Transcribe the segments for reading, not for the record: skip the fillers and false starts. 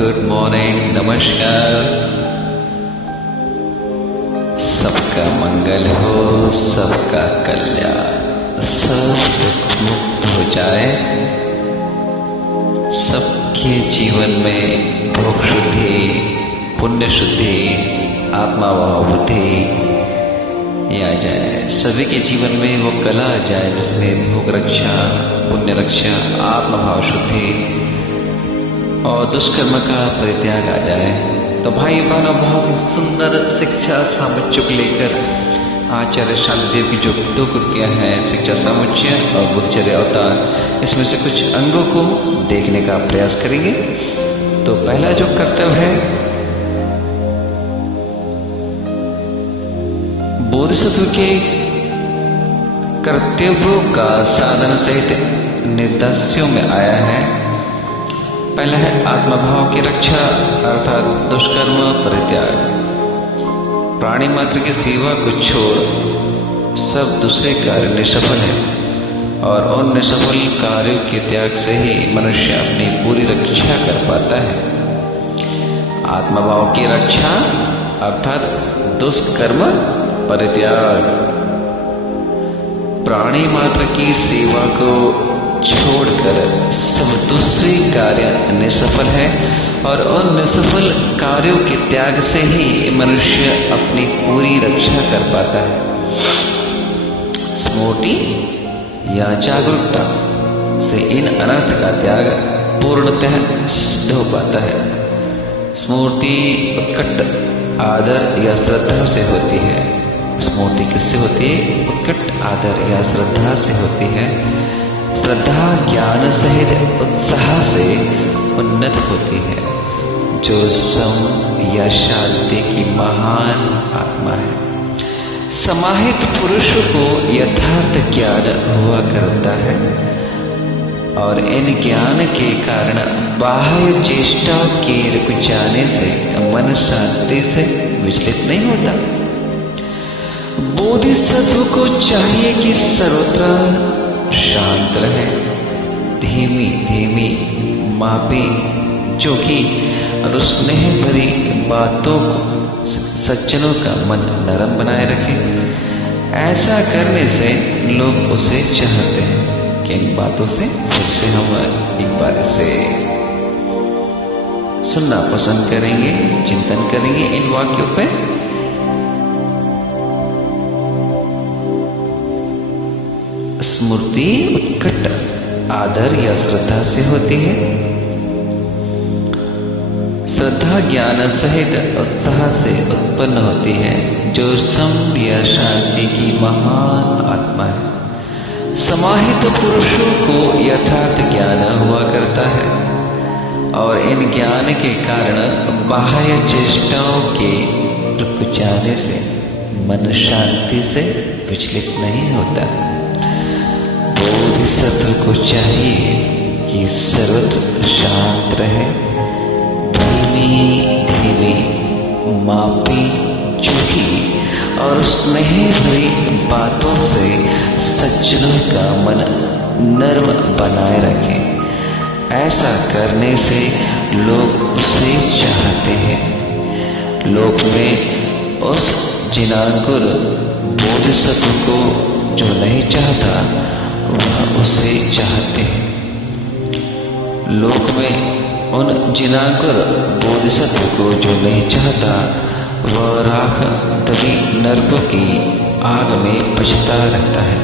Good morning, नमस्कार। सबका मंगल हो, सबका कल्याण, सब दुख मुक्त हो जाए, सबके जीवन में भोग शुद्धि, पुण्य शुद्धि, आत्मा भाव बुद्धि आ जाए। सभी के जीवन में वो कला आ जाए जिसमें भोग रक्षा, पुण्य रक्षा, आत्मा भाव शुद्धि और दुष्कर्म का परित्याग आ जाए। तो भाई बहनों, बहुत ही सुंदर शिक्षा सामुच्चय को लेकर आचार्य शांतिदेव की जो 2 कृतियां हैं, शिक्षा सामुच्चय और बुद्धचर्या अवतार, इसमें से कुछ अंगों को देखने का प्रयास करेंगे। तो पहला जो कर्तव्य है, बोधिसत्व के कर्तव्यों का साधन सहित निर्देशों में आया है। पहला है आत्मभाव की रक्षा अर्थात दुष्कर्म परित्याग। प्राणी मात्र की सेवा को छोड़ सब दूसरे कार्य निष्फल है और उन निष्फल कार्यों के त्याग से ही मनुष्य अपनी पूरी रक्षा कर पाता है। आत्मभाव की रक्षा अर्थात दुष्कर्म परित्याग। प्राणी मात्र की सेवा को छोड़कर सब दूसरे कार्य निष्फल है और उन निष्फल कार्यों के त्याग से ही मनुष्य अपनी पूरी रक्षा कर पाता है। स्मृति या जागरूकता से इन अनर्थ का त्याग पूर्णतः सिद्ध हो पाता है। स्मृति उत्कट आदर या श्रद्धा से होती है। स्मृति किससे होती है? उत्कट आदर या श्रद्धा से होती है। श्रद्धा ज्ञान सहित उत्साह से उन्नत होती है, जो सम या शांति की महान आत्मा है। समाहित पुरुष को यथार्थ ज्ञान हुआ करता है और इन ज्ञान के कारण बाह्य चेष्टाओं के रुक जाने से मन शांति से विचलित नहीं होता। बोधिसत्व को चाहिए कि सर्वत्र शांत रहे, धीमी धीमी मापे, जो कि स्नेह भरी बातों को सज्जनों का मन नरम बनाए रखे। ऐसा करने से लोग उसे चाहते हैं। कि इन बातों से फिर से हम एक बार इसे सुनना पसंद करेंगे, चिंतन करेंगे इन वाक्यों पे। स्मृति उत्कट आदर या श्रद्धा से होती है। श्रद्धा ज्ञान सहित उत्साह से उत्पन्न होती है, जो सम या शांति की महान आत्मा है। समाहित पुरुषों को यथार्थ ज्ञान हुआ करता है और इन ज्ञान के कारण बाह्य चेष्टाओं के रुक जाने से मन शांति से विचलित नहीं होता। बोधिसत्व को चाहिए कि सर्वत्र शांत रहे, धीमी धीमी मापी चुकी और स्नेह भरी बातों से सज्जनों का मन नर्म बनाए रखे। ऐसा करने से लोग उसे चाहते हैं। लोक में उस जिनाकुर बोधिसत्व को जो नहीं चाहता वह उसे चाहते हैं। लोक में उन जिनाकुर बोधिसत्व को जो नहीं चाहता वह राख तभी नरकों की आग में पछता रहता है।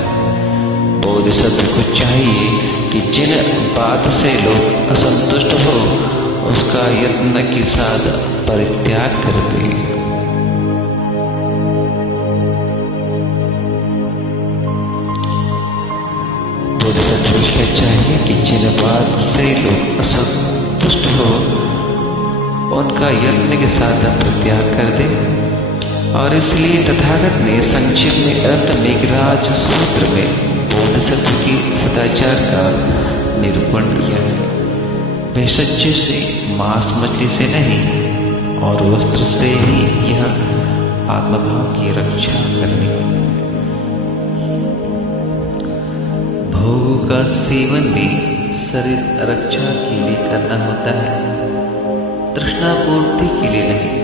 बोधिसत्व को चाहिए कि जिन बात से लोग असंतुष्ट हो उसका यत्न के साथ परित्याग कर दे। बोधिसत्व को चाहिए कि जिन बात से लोग असंतुष्ट हो उनका यत्न के साथ परित्याग कर दे। और इसलिए तथागत ने संक्षिप्त में अर्थ मेघराज सूत्र में बोधिसत्व की सदाचार का निरूपण किया है। भेषज से, मांस मछली से नहीं और वस्त्र से ही यह आत्मभाव की रक्षा करनी है। भोगों का सेवन भी शरीर रक्षा के लिए करना होता है। तृष्णा पूर्ति के लिए नहीं।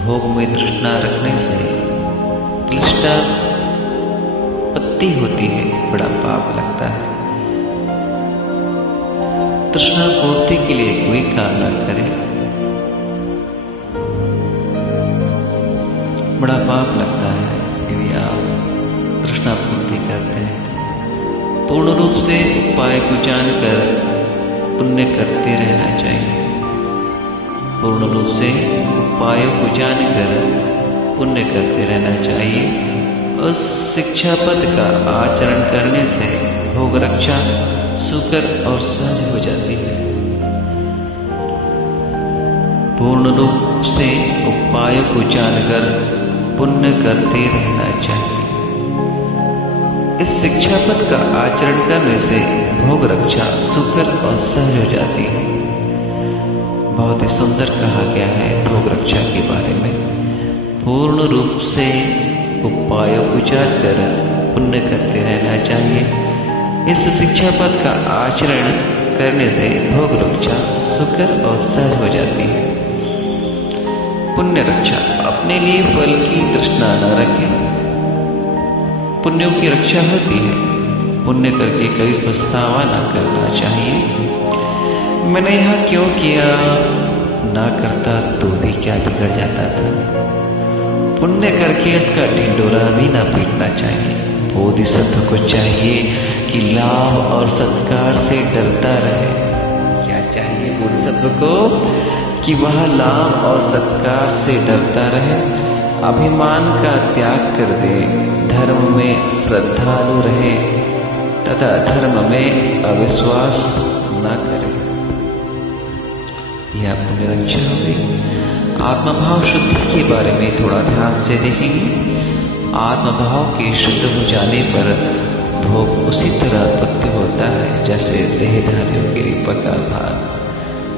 भोग में तृष्णा रखने से क्लिष्टापत्ति होती है, बड़ा पाप लगता है। तृष्णा पूर्ति के लिए कोई काम न करे, बड़ा पाप लगता है। यदि आप तृष्णा पूर्ति करते हैं पूर्ण रूप से उपाय को जानकर पुण्य करते रहना चाहिए। पूर्ण रूप से उपायों को जानकर पुण्य करते रहना चाहिए। उस शिक्षा पद का आचरण करने से भोग रक्षा सुकर और सहज हो जाती है। पूर्ण रूप से उपायों को जानकर पुण्य करते रहना चाहिए। इस शिक्षा पद का आचरण करने से भोग रक्षा सुकर और सहज हो जाती है। बहुत ही सुंदर कहा गया है भोग रक्षा के बारे में। पूर्ण रूप से उपायों को जानकर पुण्य करते रहना चाहिए। इस शिक्षा पद का आचरण करने से भोग रक्षा सुकर और सहज हो जाती है। पुण्य रक्षा, अपने लिए फल की तृष्णा न रखें। पुण्यों की रक्षा होती है। पुण्य करके कभी पछतावा न करना चाहिए। मैंने यह क्यों किया, ना करता तो भी क्या बिगड़ जाता था। पुण्य करके इसका ढिंढोरा भी ना पीटना चाहिए। बोधिसत्व को चाहिए कि लाभ और सत्कार से डरता रहे। क्या चाहिए बोधिसत्व को? कि वह लाभ और सत्कार से डरता रहे, अभिमान का त्याग कर दे, धर्म में श्रद्धालु रहे तथा धर्म में अविश्वास न करे। यह पुण्य रक्षा होगी। आत्मभाव शुद्धि के बारे में थोड़ा ध्यान से देखेंगे। आत्मभाव के शुद्ध हो जाने पर भोग उसी तरह उत्पत्ति होता है जैसे देहधारियों के लिए पका भात,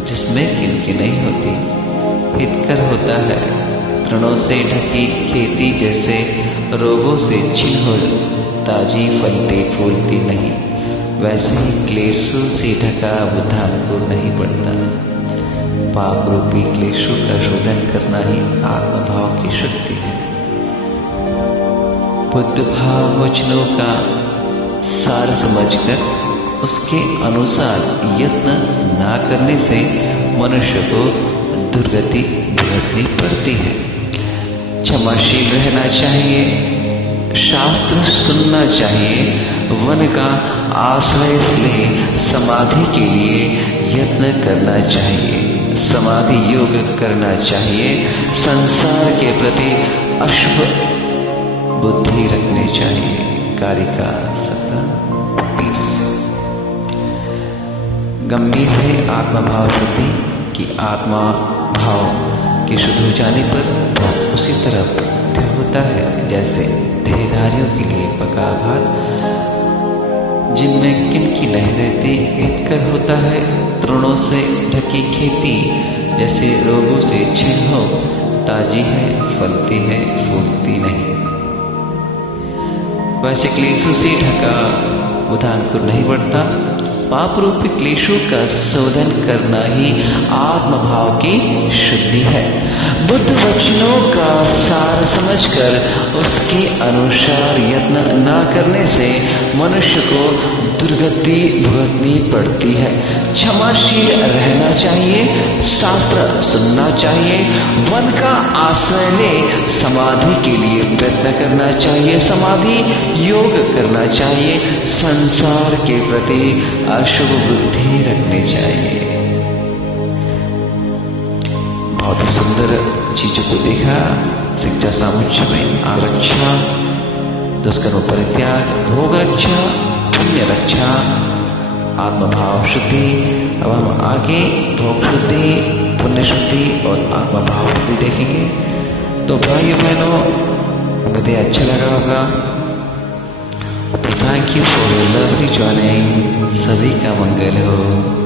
जिसमें किनकी नहीं होती, हितकर होता है। तृणों से ढकी खेती जैसे रोगों से छिन्न हो, ताजी फलती फूलती नहीं, वैसे ही क्लेशों से ढका बुद्धांकुर नहीं बढ़ता। पाप रूपी क्लेशों का शोधन करना ही आत्मभाव की शक्ति है। बुद्ध भाव वचनों का सार समझकर उसके अनुसार यत्न ना करने से मनुष्य को दुर्गति भुगतनी पड़ती है। क्षमाशील रहना चाहिए, शास्त्र सुनना चाहिए, वन का आश्रय ले समाधि के लिए यत्न करना चाहिए, समाधि योग करना चाहिए, संसार के प्रति अशुभ बुद्धि रखनी चाहिए। कारिका 17:20। गंभीर है आत्मभाव शुद्धि कि आत्मा भाव के शुद्ध हो जाने पर भाव उसी तरह बुद्ध होता है जैसे देहधारियों के लिए पका भात, जिनमें किनकी नहीं रहती, हितकर होता है। तृणों से ढकी खेती जैसे रोगों से छिन्न हो, ताजी है, फलती है, फूलती नहीं, वैसे क्लेशों से ढका बुद्धांकुर नहीं बढ़ता। पाप रूपी क्लेशों का शोधन करना ही आत्मभाव की शुद्धि है। बुद्ध वचनों का सार समझकर उसके अनुसार यत्न न करने से मनुष्य को दुर्गति भुगतनी पड़ती है। क्षमाशील रहना चाहिए, शास्त्र सुनना चाहिए, वन का आश्रय ले समाधि के लिए प्रयत्न करना चाहिए, समाधि योग करना चाहिए, संसार के प्रति अशुभ बुद्धि रखनी चाहिए। बहुत ही सुंदर चीजों को देखा शिक्षा सामुच्य में। आरक्षा, दुष्कर्म परित्याग, भोग रक्षा, पुण्य रक्षा, आत्मभाव शुद्धि। अब हम आगे भोग शुद्धि, पुण्य शुद्धि और आत्मभाव शुद्धि देखेंगे। तो भाइयों बहनों, मुझे अच्छा लगा होगा तो thank you for your lovely joining. सभी का मंगल हो।